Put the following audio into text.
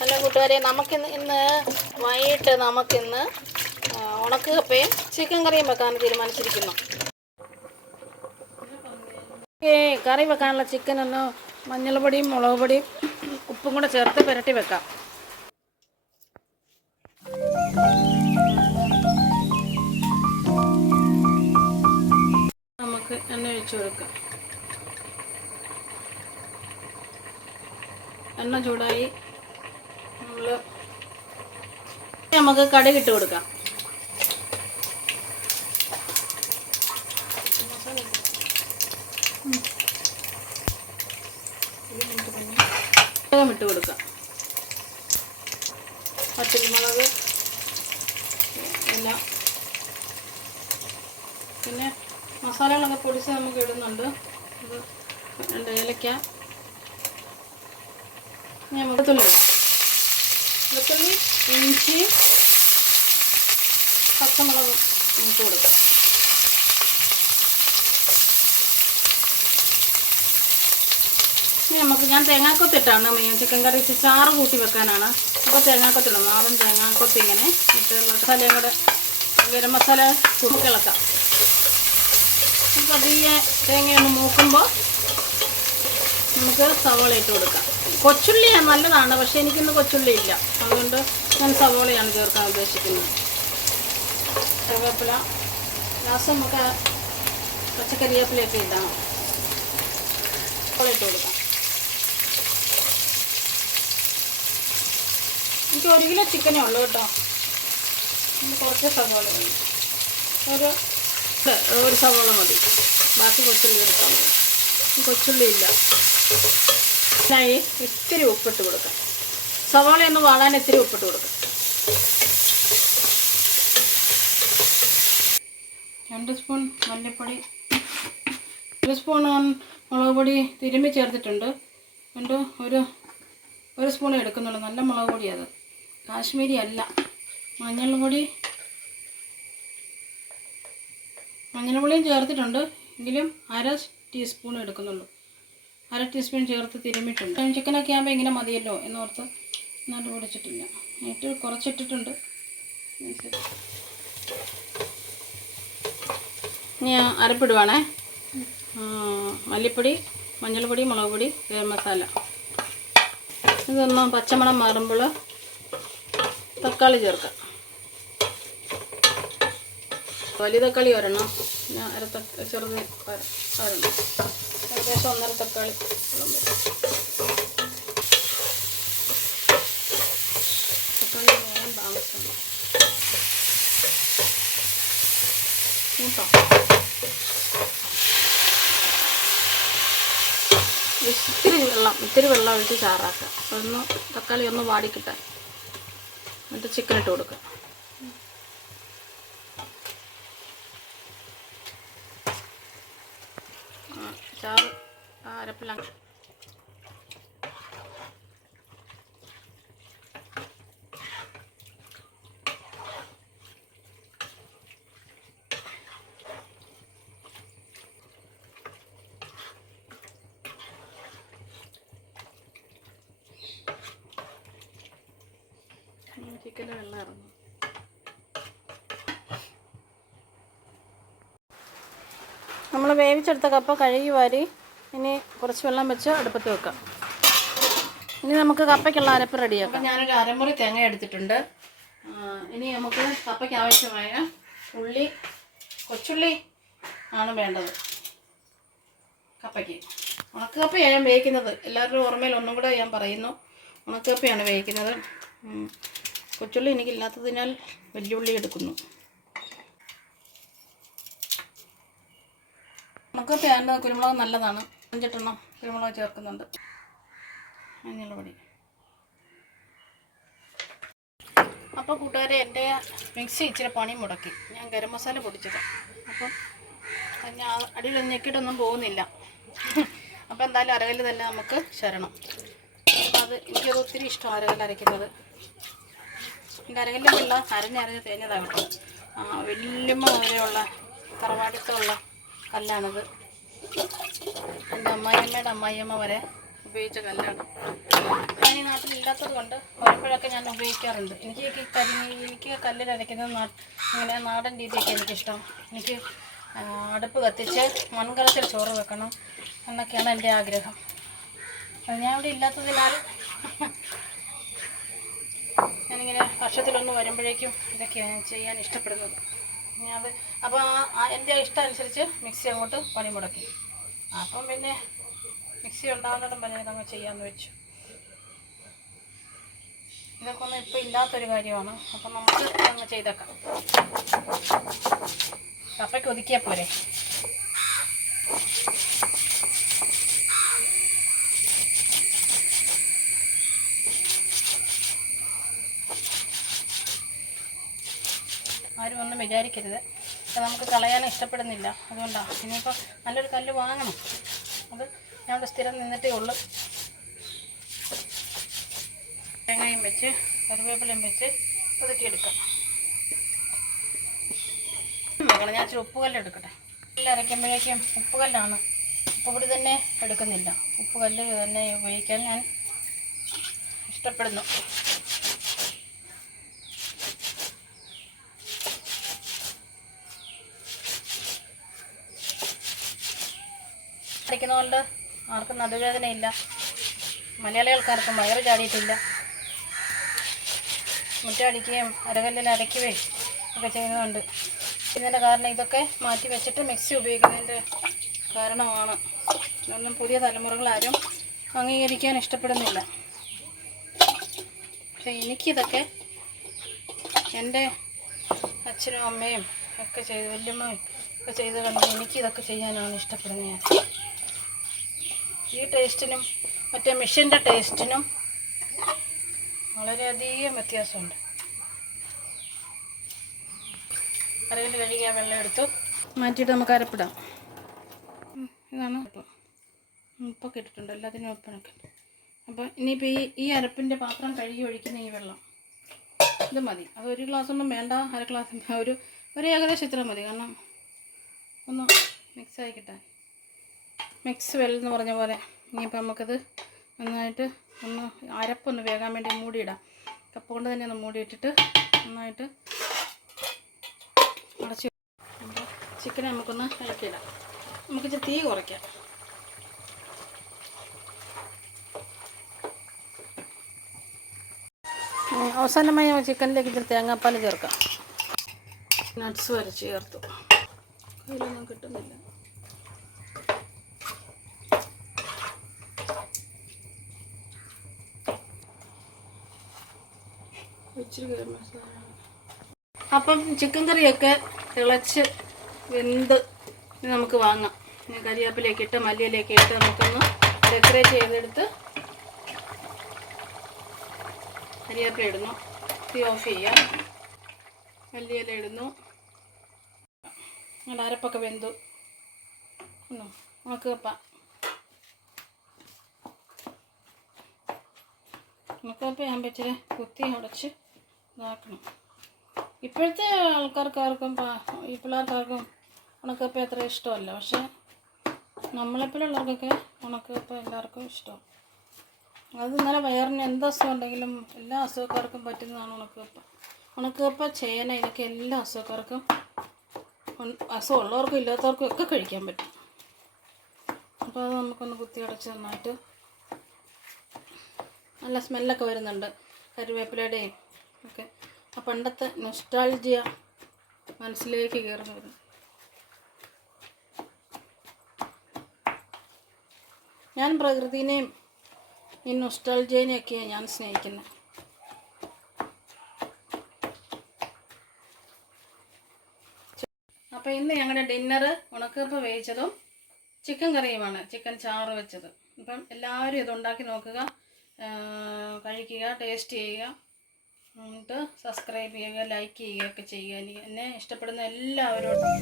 Hello കൂട്ടുകാരെ, ഇന്ന് വൈകിട്ട് നമുക്കിന്ന് ഉണക്ക് കപ്പയും ചിക്കൻ കറിയും വെക്കാൻ തീരുമാനിച്ചിരിക്കുന്നു. കറി വെക്കാനുള്ള ചിക്കൻ ഒന്ന് മഞ്ഞൾപ്പൊടിയും മുളക് പൊടിയും ഉപ്പും കൂടെ ചേർത്ത് പുരട്ടി വെക്കാം. നമുക്ക് എണ്ണ ഒഴിച്ചു കൊടുക്കാം. എണ്ണ ചൂടായി നമുക്ക് കടുക് ഇട്ട് കൊടുക്കാം. ഇട്ട് കൊടുക്കാം. പച്ചമുളക് എല്ലാം പിന്നെ മസാലകളൊക്കെ പൊടിച്ച് നമുക്ക് ഇടുന്നുണ്ട്. രണ്ട് ഏലക്ക, വെളുത്തുള്ളി, ഇഞ്ചി, പച്ചമുളക് ഇട്ട് കൊടുക്കാം. ഞാൻ തേങ്ങാക്കൊത്തിട്ടാണ് ചിക്കൻ കറി ചാറ് കൂട്ടി വെക്കാനാണ്. അപ്പോൾ തേങ്ങാക്കൊത്തിടണം. നാടൻ തേങ്ങാക്കൊത്തി ഇങ്ങനെ ഇട്ട് മസാലയും കൂടെ ഗരം മസാല ഇളക്കാം. പതിയെ തേങ്ങയൊന്ന് മൂക്കുമ്പോൾ നമുക്ക് സവോള ഇട്ട് കൊടുക്കാം. കൊച്ചുള്ളി നല്ലതാണ്, പക്ഷേ എനിക്കിന്ന് കൊച്ചുള്ളി ഇല്ല, അതുകൊണ്ട് ഞാൻ സവോളയാണ് ചേർക്കാൻ ഉദ്ദേശിക്കുന്നത്. കറിവേപ്പില ലാസ്റ്റ് നമുക്ക് പച്ചക്കറിവേപ്പിലയൊക്കെ ഇടാം. സവോള ഇട്ട് കൊടുക്കാം. എനിക്ക് 1 കിലോ ചിക്കനേ ഉള്ളൂ കേട്ടോ. കുറച്ച് സവോള മതി, ഒരു സവോള മതി, ബാക്കി കൊച്ചുള്ളി എടുക്കാൻ മതി. കൊച്ചുള്ളി ഇല്ല. ഇത്തിരി ഉപ്പിട്ട് കൊടുക്കാം. സവാള ഒന്ന് വാളാൻ ഇത്തിരി ഉപ്പിട്ട് കൊടുക്കാം. 2 സ്പൂൺ മല്ലിപ്പൊടി, 1 സ്പൂൺ മുളക് പൊടി തിരുമ്മി ചേർത്തിട്ടുണ്ട്. ഒരു സ്പൂൺ എടുക്കുന്നുള്ളൂ. നല്ല മുളക് പൊടി, അത് കാശ്മീരി അല്ല. മഞ്ഞൾപ്പൊടിയും ചേർത്തിട്ടുണ്ട്, എങ്കിലും 1/2 ടീസ്പൂൺ എടുക്കുന്നുള്ളൂ. 1/2 ടീസ്പൂൺ ചേർത്ത് തിരുമ്മിട്ടുണ്ട്. ചിക്കനൊക്കെ ആകുമ്പോൾ ഇങ്ങനെ മതിയല്ലോ എന്നോർത്ത് നന്നായിട്ട് പൊടിച്ചിട്ടില്ല. കുറച്ചിട്ടിട്ടുണ്ട്. ഞാൻ അരപ്പിടുവാണേ. മല്ലിപ്പൊടി, മഞ്ഞൾപ്പൊടി, മുളക് പൊടി, ഗരം മസാല. ഇതൊന്ന് പച്ചമണം മാറുമ്പോൾ തക്കാളി ചേർക്കാം. വലിയ തക്കാളി ഒരെണ്ണം, ചെറുത് ഒരെണ്ണം, ഏകദേശം 1.5 തക്കാളി. തക്കാളി വേഗം താമസിക്കണം. ഇത്തിരി വെള്ളം ഒഴിച്ച് ചാറാക്കാം. തക്കാളി ഒന്ന് വാടിക്കിട്ടാൻ. എന്നിട്ട് ചിക്കൻ ഇട്ട് കൊടുക്കാം. ചാറ് അരപ്പിലാണ്. ചിക്കൻ്റെ വെള്ളം ഇറങ്ങും. നമ്മൾ വേവിച്ചെടുത്ത കപ്പ കഴുകി വാരി ഇനി കുറച്ച് വെള്ളം വെച്ച് അടുപ്പത്ത് വെക്കാം. ഇനി നമുക്ക് കപ്പയ്ക്കുള്ള അരപ്പ് റെഡിയാക്കാം. ഞാനൊരു അരമുറി തേങ്ങ എടുത്തിട്ടുണ്ട്. ഇനി നമുക്ക് കപ്പയ്ക്ക് ആവശ്യമായ ഉള്ളി, കൊച്ചുള്ളി ആണ് വേണ്ടത്. കപ്പയ്ക്ക് ഉണക്കക്കപ്പയാണ് ഞാൻ വേവിക്കുന്നത്. എല്ലാവരുടെയും ഓർമ്മയിൽ ഒന്നും കൂടെ ഞാൻ പറയുന്നു, ഉണക്കക്കപ്പയാണ് വേവിക്കുന്നത്. കൊച്ചുള്ളി എനിക്കില്ലാത്തതിനാൽ വലിയുള്ളി എടുക്കുന്നു. ഉണക്കക്കപ്പ ആയതുകൊണ്ട് കുരുമുളക് നല്ലതാണ്. 5 എണ്ണം കുരുമുളക് ചേർക്കുന്നുണ്ട്. മഞ്ഞൾപ്പൊടി. അപ്പോൾ കൂട്ടുകാരെ, എൻ്റെ മിക്സി ഇച്ചിരി പണി മുടക്കി. ഞാൻ ഗരം മസാല പൊടിച്ചത്. അപ്പം ഞാൻ അടിയിൽ ഞെക്കിയിട്ടൊന്നും പോകുന്നില്ല. അപ്പോൾ എന്തായാലും അരകല്ല് തന്നെ നമുക്ക് ശരണം. അത് എനിക്കത് ഒത്തിരി ഇഷ്ടം, അരകല്ല് അരയ്ക്കുന്നത്. എൻ്റെ അരകല്ല് വെള്ള അരഞ്ഞ് തേഞ്ഞതാകട്ടെ. വലിയമ്മ വരെയുള്ള തറവാടിത്തുള്ള കല്ലാണിത്. എൻ്റെ അമ്മായിയമ്മയുടെ അമ്മായിയമ്മ വരെ ഉപയോഗിച്ച കല്ലാണ്. ഞാൻ ഈ നാട്ടിലില്ലാത്തത് കൊണ്ട് വരുമ്പോഴൊക്കെ ഞാൻ ഉപയോഗിക്കാറുണ്ട്. എനിക്ക് കല്ലിൽ അരയ്ക്കുന്നത് ഇങ്ങനെ നാടൻ രീതിയൊക്കെ എനിക്കിഷ്ടം. എനിക്ക് അടുപ്പ് കത്തിച്ച് മൺകലത്തിൽ ചോറ് വെക്കണം എന്നൊക്കെയാണ് എൻ്റെ ആഗ്രഹം. അത് ഞാൻ ഇവിടെ ഇല്ലാത്തതിനാൽ ഞാനിങ്ങനെ വർഷത്തിലൊന്ന് വരുമ്പോഴേക്കും ഇതൊക്കെയാണ് ഞാൻ ചെയ്യാൻ ഇഷ്ടപ്പെടുന്നത്. അപ്പോൾ എൻ്റെ ഇഷ്ടം അനുസരിച്ച് മിക്സി അങ്ങോട്ട് പണി മുടക്കി. അപ്പം പിന്നെ മിക്സി ഉണ്ടാകുന്നതും പറഞ്ഞ് അങ്ങ് ചെയ്യാമെന്ന് വെച്ചു. ഇതൊക്കെ ഒന്നും ഇപ്പോൾ ഇല്ലാത്തൊരു കാര്യമാണ്. അപ്പം നമുക്ക് അങ്ങ് ചെയ്തേക്കാം. കപ്പയ്ക്ക് ഒതുക്കിയാൽ പോരെ. ആരും ഒന്നും വിചാരിക്കരുത്. അത് നമുക്ക് കളയാൻ ഇഷ്ടപ്പെടുന്നില്ല. അതുകൊണ്ടാണ്. ഇനിയിപ്പോൾ നല്ലൊരു കല്ല് വാങ്ങണം. അത് ഞാനിവിടെ സ്ഥിരം നിന്നിട്ടേ ഉള്ളൂ. തേങ്ങയും വെച്ച് കറിവേപ്പിലയും വെച്ച് ഒതുക്കിയെടുക്കാം. ഞാൻ ഇച്ചിരി ഉപ്പുകല്ല് എടുക്കട്ടെ. കല്ല് അരയ്ക്കുമ്പോഴേക്കും ഉപ്പുകല്ലാണ്. ഉപ്പുപൊടി തന്നെ എടുക്കുന്നില്ല. ഉപ്പുകല്ല് തന്നെ ഉപയോഗിക്കാൻ ഞാൻ ഇഷ്ടപ്പെടുന്നു. അരയ്ക്കുന്നതുകൊണ്ട് ആർക്കും നടുവേദനയില്ല. മലയാളികൾക്കാർക്കും വയറ് ചാടിയിട്ടില്ല. മുറ്റടിക്കുകയും അരകല്ലിൽ അരയ്ക്കുകയും ഒക്കെ ചെയ്യുന്നതുകൊണ്ട്. ഇതിൻ്റെ കാരണം ഇതൊക്കെ മാറ്റി വെച്ചിട്ട് മിക്സി ഉപയോഗിക്കുന്നതിൻ്റെ കാരണമാണ്. ഇതൊന്നും പുതിയ തലമുറകളാരും അംഗീകരിക്കാൻ ഇഷ്ടപ്പെടുന്നില്ല. പക്ഷെ എനിക്കിതൊക്കെ എൻ്റെ അച്ഛനും അമ്മയും ഒക്കെ വല്യമ്മയും ഒക്കെ ചെയ്ത് കണ്ട് എനിക്കിതൊക്കെ ചെയ്യാനാണ് ഇഷ്ടപ്പെടുന്നത്. ഞാൻ ഈ ടേസ്റ്റിനും മറ്റേ മെഷീൻ്റെ ടേസ്റ്റിനും വളരെയധികം വ്യത്യാസമുണ്ട്. അരകല്ല് കഴുകി ആ വെള്ളം എടുത്തു മാറ്റിയിട്ട് നമുക്ക് അരപ്പിടാം. ഇതാണ് ഉപ്പൊക്കെ ഇട്ടിട്ടുണ്ട്. എല്ലാത്തിനും ഉപ്പിനൊക്കെ. അപ്പോൾ ഇനിയിപ്പോൾ ഈ അരപ്പിൻ്റെ പാത്രം കഴുകി ഒഴിക്കുന്ന ഈ വെള്ളം ഇത് മതി. അത് 1 ഗ്ലാസ്സൊന്നും വേണ്ട. 1/2 ഗ്ലാസ് ഒരു ഏകദേശം ഇത്ര മതി. കാരണം ഒന്ന് മിക്സായി കിട്ടാൻ. മിക്സ് വെല്ലെന്ന് പറഞ്ഞ പോലെ. ഇനിയിപ്പോൾ നമുക്കത് നന്നായിട്ട് ഒന്ന് അരപ്പൊന്ന് വേകാൻ വേണ്ടി മൂടിയിടാം. കപ്പ കൊണ്ട് തന്നെ ഒന്ന് മൂടിയിട്ടിട്ട് നന്നായിട്ട് അടച്ച്. ചിക്കനെ നമുക്കൊന്ന് ഇളക്കിയിടാം. നമുക്ക് തീ കുറയ്ക്കാം. അവസാനമായി ചിക്കനിലേക്ക് ഇച്ചിരി തേങ്ങാപ്പാൽ ചേർക്കാം. നട്ട്സ് വരെ ചേർത്തു. കയ്യിലൊന്നും കിട്ടുന്നില്ല. അപ്പം ചിക്കൻ കറിയൊക്കെ തിളച്ച് വെന്ത് നമുക്ക് വാങ്ങാം. കരിവേപ്പിലേക്ക് ഇട്ട് മല്ലിയിലേക്ക് ഇട്ട് നമുക്കൊന്ന് ഡെക്കറേറ്റ് ചെയ്തെടുത്ത് കരിവേപ്പില ഇടുന്നു. തീ ഓഫ് ചെയ്യാം. മല്ലിയില ഇടുന്നു. അങ്ങനെ അരപ്പൊക്കെ വെന്തു. നമുക്ക് ഉണക്കപ്പ ഞാൻ ഇച്ചിരി കുത്തി ഉടച്ച് ഇതാക്കണം. ഇപ്പോഴത്തെ ആൾക്കാർക്കാർക്കും ഈ പിള്ളേർക്കാർക്കും ഉണക്കപ്പ അത്ര ഇഷ്ടമല്ല. പക്ഷേ നമ്മളെപ്പോലുള്ളവർക്കൊക്കെ ഉണക്കപ്പ എല്ലാവർക്കും ഇഷ്ടമാണ്. അത് ഇന്നലെ വയറിന് എന്ത് അസുഖം ഉണ്ടെങ്കിലും എല്ലാ അസുഖക്കാർക്കും പറ്റുന്നതാണ് ഉണക്കപ്പ. ഉണക്കപ്പ ചേന ഇതൊക്കെ എല്ലാ അസുഖക്കാർക്കും അസുഖം ഉള്ളവർക്കും ഇല്ലാത്തവർക്കും ഒക്കെ കഴിക്കാൻ പറ്റും. അപ്പോൾ അത് നമുക്കൊന്ന് കുത്തി അടച്ച് നന്നായിട്ട് നല്ല സ്മെല്ലൊക്കെ വരുന്നുണ്ട് കറിവേപ്പിലയുടെയും ഒക്കെ. ആ പണ്ടത്തെ നൊസ്റ്റാൾജിയ മനസ്സിലേക്ക് കയറുന്നു വരും. ഞാൻ പ്രകൃതിനെയും ഈ നൊസ്റ്റാൾജിയനെയൊക്കെയാണ് ഞാൻ സ്നേഹിക്കുന്നത്. അപ്പോൾ ഇന്ന് ഞങ്ങളുടെ ഡിന്നറ് ഉണക്കപ്പ വേവിച്ചതും ചിക്കൻ കറിയുമാണ്. ചിക്കൻ ചാറ് വെച്ചത്. അപ്പം എല്ലാവരും ഇതുണ്ടാക്കി നോക്കുക, കഴിക്കുക, ടേസ്റ്റ് ചെയ്യുക, എന്നിട്ട് സബ്സ്ക്രൈബ് ചെയ്യുക, ലൈക്ക് ചെയ്യുകയൊക്കെ ചെയ്യുക. എന്നെ ഇഷ്ടപ്പെടുന്ന എല്ലാവരോടും